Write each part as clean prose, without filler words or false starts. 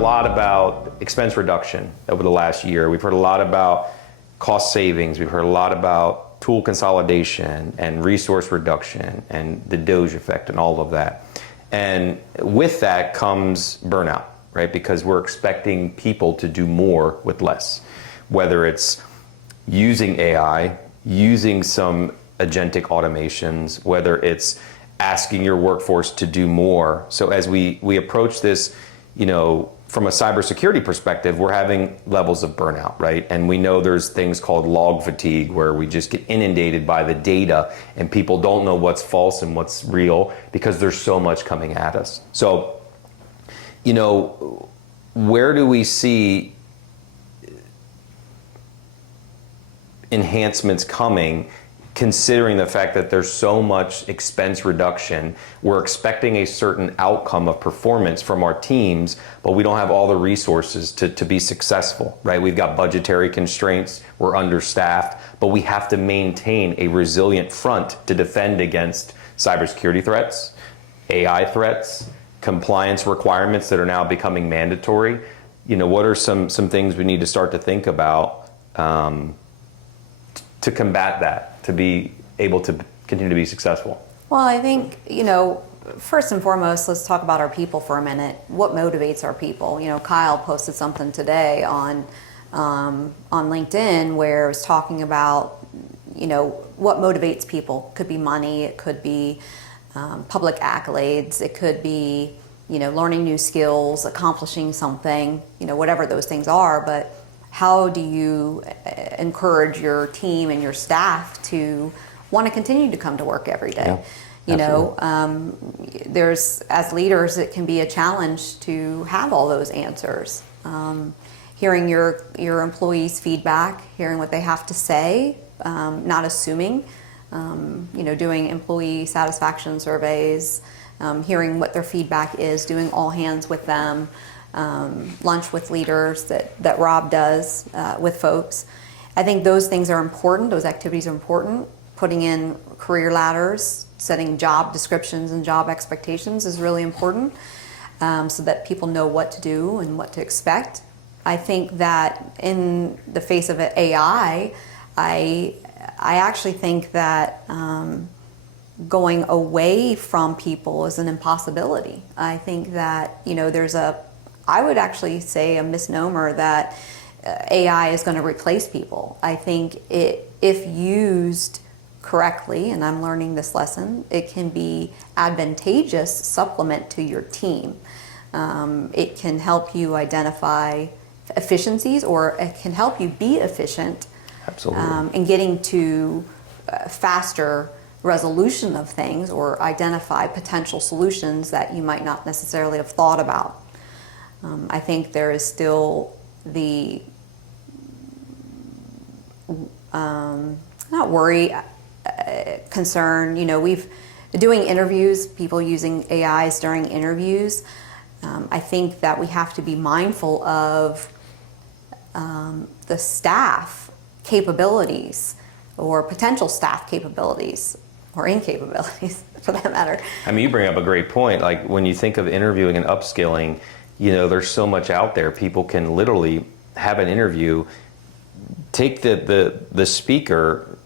lot about expense reduction over the last year. We've heard a lot about cost savings. We've heard a lot about tool consolidation and resource reduction and the Doge effect and all of that. And with that comes burnout, right? Because we're expecting people to do more with less, whether it's using AI, using some agentic automations, whether it's asking your workforce to do more. So as we approach this, from a cybersecurity perspective, we're having levels of burnout, right? And we know there's things called log fatigue where we just get inundated by the data and people don't know what's false and what's real because there's so much coming at us. So, where do we see enhancements coming, considering the fact that there's so much expense reduction? We're expecting a certain outcome of performance from our teams, but we don't have all the resources to be successful, right? We've got budgetary constraints, we're understaffed, but we have to maintain a resilient front to defend against cybersecurity threats, AI threats, compliance requirements that are now becoming mandatory. What are some things we need to start to think about to combat that, to be able to continue to be successple? Well, I think, first and foremost, let's talk about our people for a minute. What motivates our people? Kyle posted something today on LinkedIn where it was talking about, what motivates people. It could be money, it could be public accolades, it could be, learning new skills, accomplishing something, whatever those things are. But how do you encourage your team and your staff to want to continue to come to work every day? There's, as leaders, it can be a challenge to have all those answers. Hearing your employees' feedback, hearing what they have to say, not assuming, doing employee satisfaction surveys, hearing what their feedback is, doing all hands with them, lunch with leaders that Rob does with folks. I think those things are important. Those activities are important. Putting in career ladders, setting job descriptions and job expectations is really important, so that people know what to do and what to expect. I think that in the face of AI, I actually think that going away from people is an impossibility. I think that, there's I would actually say a misnomer that AI is going to replace people. I think if used correctly, and I'm learning this lesson, it can be advantageous supplement to your team. It can help you identify efficiencies, or it can help you be efficient. Absolutely. In getting to faster resolution of things, or identify potential solutions that you might not necessarily have thought about. I think there is still the not worry, concern. We've doing interviews, people using AIs during interviews. I think that we have to be mindful of the staff capabilities, or potential staff capabilities, or incapabilities for that matter. I mean, you bring up a great point. Like when you think of interviewing and upskilling, there's so much out there. People can literally have an interview, take the speaker,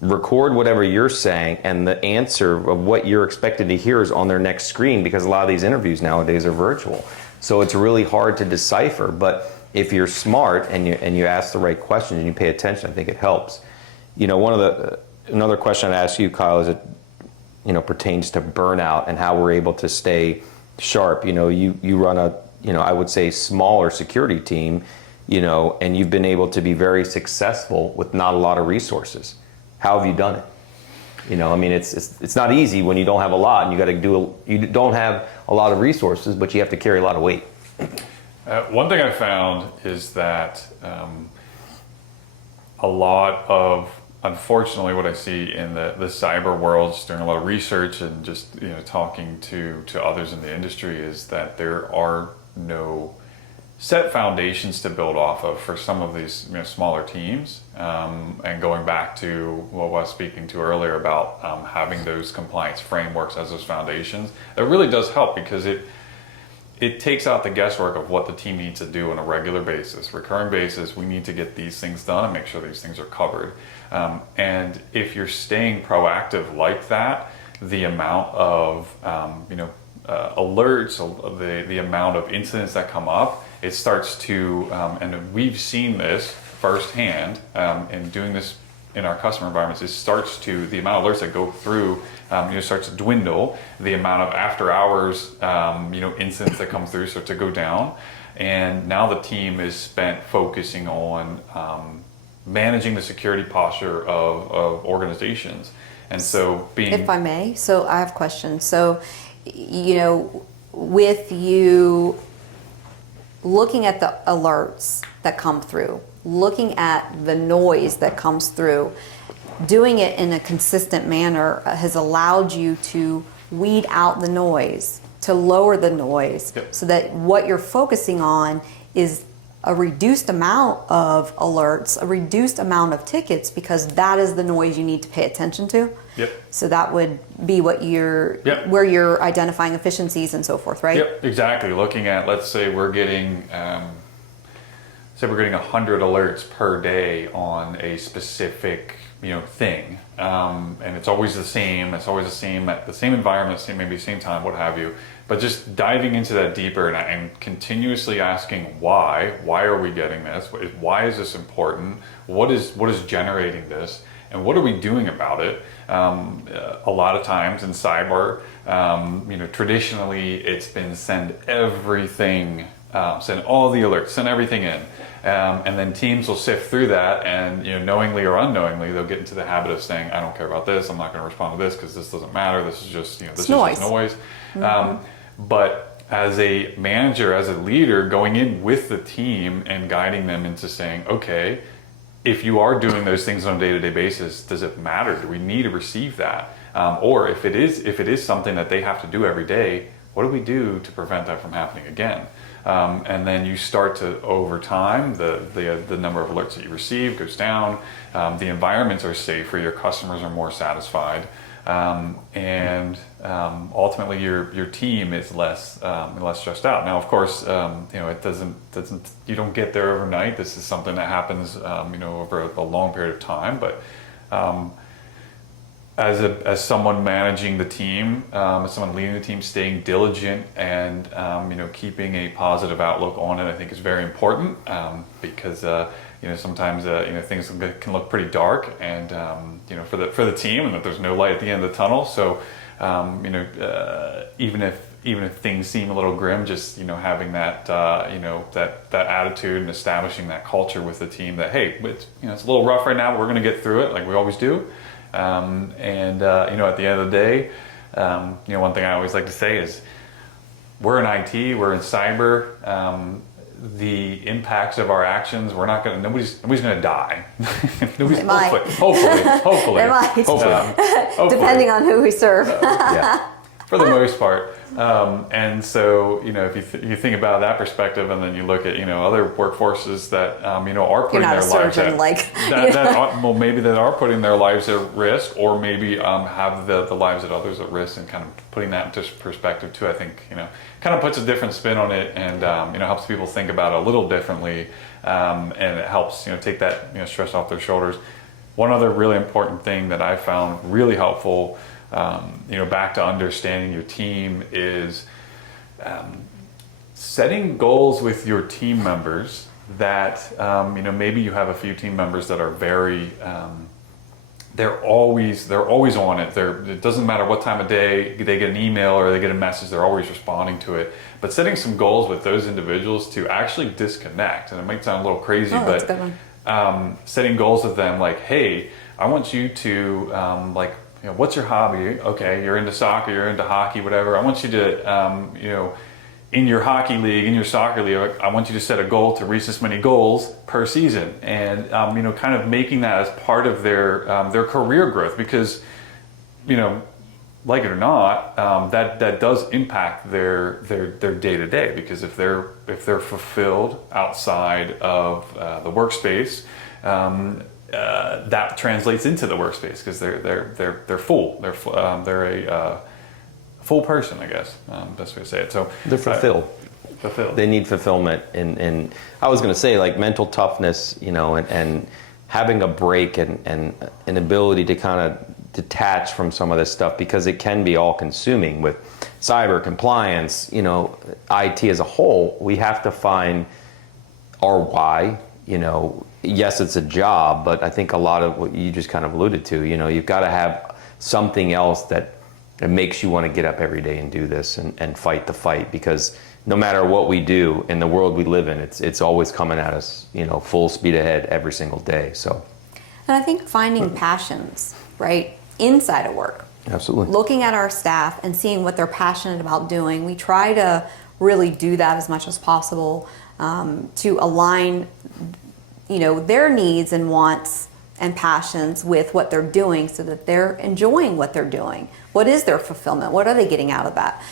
record whatever you're saying, and the answer of what you're expected to hear is on their next screen, because a lot of these interviews nowadays are virtual. So it's really hard to decipher. But if you're smart and you ask the right questions and you pay attention, I think it helps. Another question I'd ask you, Kyle, is it pertains to burnout and how we're able to stay sharp. You run I would say smaller security team, and you've been able to be very successful with not a lot of resources. How have you done it? It's not easy when you don't have a lot, and you don't have a lot of resources, but you have to carry a lot of weight. One thing I found is that a lot of, unfortunately, what I see in the cyber world, just doing a lot of research and just talking to others in the industry, is that there are no set foundations to build off of for some of these smaller teams. And going back to what I was speaking to earlier about having those compliance frameworks as those foundations, it really does help, because it takes out the guesswork of what the team needs to do on a regular basis, recurring basis. We need to get these things done and make sure these things are covered. And if you're staying proactive like that, the amount of alerts, the amount of incidents that come up, it starts to, and we've seen this firsthand in doing this in our customer environments, the amount of alerts that go through starts to dwindle. The amount of after hours incidents that come through start to go down, and now the team is spent focusing on managing the security posture of organizations. And so if I may, so I have questions. So, with you looking at the alerts that come through, looking at the noise that comes through, doing it in a consistent manner has allowed you to weed out the noise, to lower the noise, Yep. so that what you're focusing on is a reduced amount of alerts, a reduced amount of tickets, because that is the noise you need to pay attention to. Yep. So that would be what Yep. where you're identifying efficiencies and so forth, right? Yep, exactly. Looking at, let's say we're getting 100 alerts per day on a specific thing, and it's always the same. It's always the same at the same environment, maybe same time, what have you. But just diving into that deeper and continuously asking why are we getting this? Why is this important? What is generating this? And what are we doing about it? A lot of times in cyber, traditionally it's been send everything, send all the alerts, send everything in. And then teams will sift through that, and knowingly or unknowingly, they'll get into the habit of saying, I don't care about this, I'm not going to respond to this because this doesn't matter, this is just this is noise. just noise. Mm-hmm. But as a manager, as a leader, going in with the team and guiding them into saying, okay, if you are doing those things on a day-to-day basis, does it matter? Do we need to receive that? Or if it is something that they have to do every day, what do we do to prevent that from happening again? And then you start to, over time, the number of alerts that you receive goes down. The environments are safer. Your customers are more satisfied, and ultimately your team is less stressed out. Now, of course, it doesn't. You don't get there overnight. This is something that happens, over a long period of time. But as someone managing the team, as someone leading the team, staying diligent and keeping a positive outlook on it, I think is very important, because sometimes things can look pretty dark, and for the team, and that there's no light at the end of the tunnel. So even if things seem a little grim, just having that that attitude and establishing that culture with the team that, hey, it's a little rough right now, but we're going to get through it like we always do. At the end of the day, one thing I always like to say is, we're in IT, we're in cyber. The impacts of our actions, nobody's going to die. They might. Hopefully. They might. Depending on who we serve. Yeah. For the most part. And so, if you think about that perspective, and then you look at, other workforces that, are putting their lives at maybe that are putting their lives at risk, or maybe have the lives of others at risk, and kind of putting that into perspective too, I think, kind of puts a different spin on it, and, helps people think about it a little differently, and it helps, take that, stress off their shoulders. One other really important thing that I found really helpful, back to understanding your team, is setting goals with your team members that, maybe you have a few team members that are very, they're always on it. It doesn't matter what time of day they get an email or they get a message, they're always responding to it. But setting some goals with those individuals to actually disconnect, and it might sound a little crazy, that's a good one. Setting goals with them like, hey, I want you to, what's your hobby? Okay, you're into soccer, you're into hockey, whatever. I want you to, in your hockey league, in your soccer league, I want you to set a goal to reach this many goals per season, and kind of making that as part of their career growth, because, like it or not, that does impact their day to day, because if they're fulfilled outside of the workspace, that translates into the workspace, because they're full. They're a full person, I guess. Best way to say it. So They're fulfilled. fulfilled. They need fulfillment. And I was going to say, like, mental toughness, and having a break and an ability to kind of detach from some of this stuff, because it can be all consuming with cyber compliance, IT as a whole. We have to find our why. Yes, it's a job, but I think a lot of what you just kind of alluded to, you've got to have something else that makes you want to get up every day and do this and fight the fight, because no matter what we do in the world we live in, it's always coming at us, full speed ahead every single day. So, and I think finding passions, right, inside of work. Absolutely. Looking at our staff and seeing what they're passionate about doing. We try to really do that as much as possible, to align, their needs and wants and passions with what they're doing, so that they're enjoying what they're doing. What is their fulfillment? What are they getting out of that?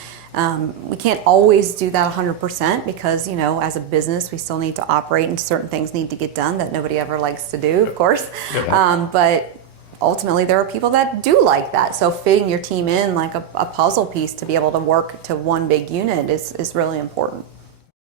We can't always do that 100%, because, as a business, we still need to operate and certain things need to get done that nobody ever likes to do, of course. But ultimately, there are people that do like that. So fitting your team in like a puzzle piece to be able to work to one big unit is really important.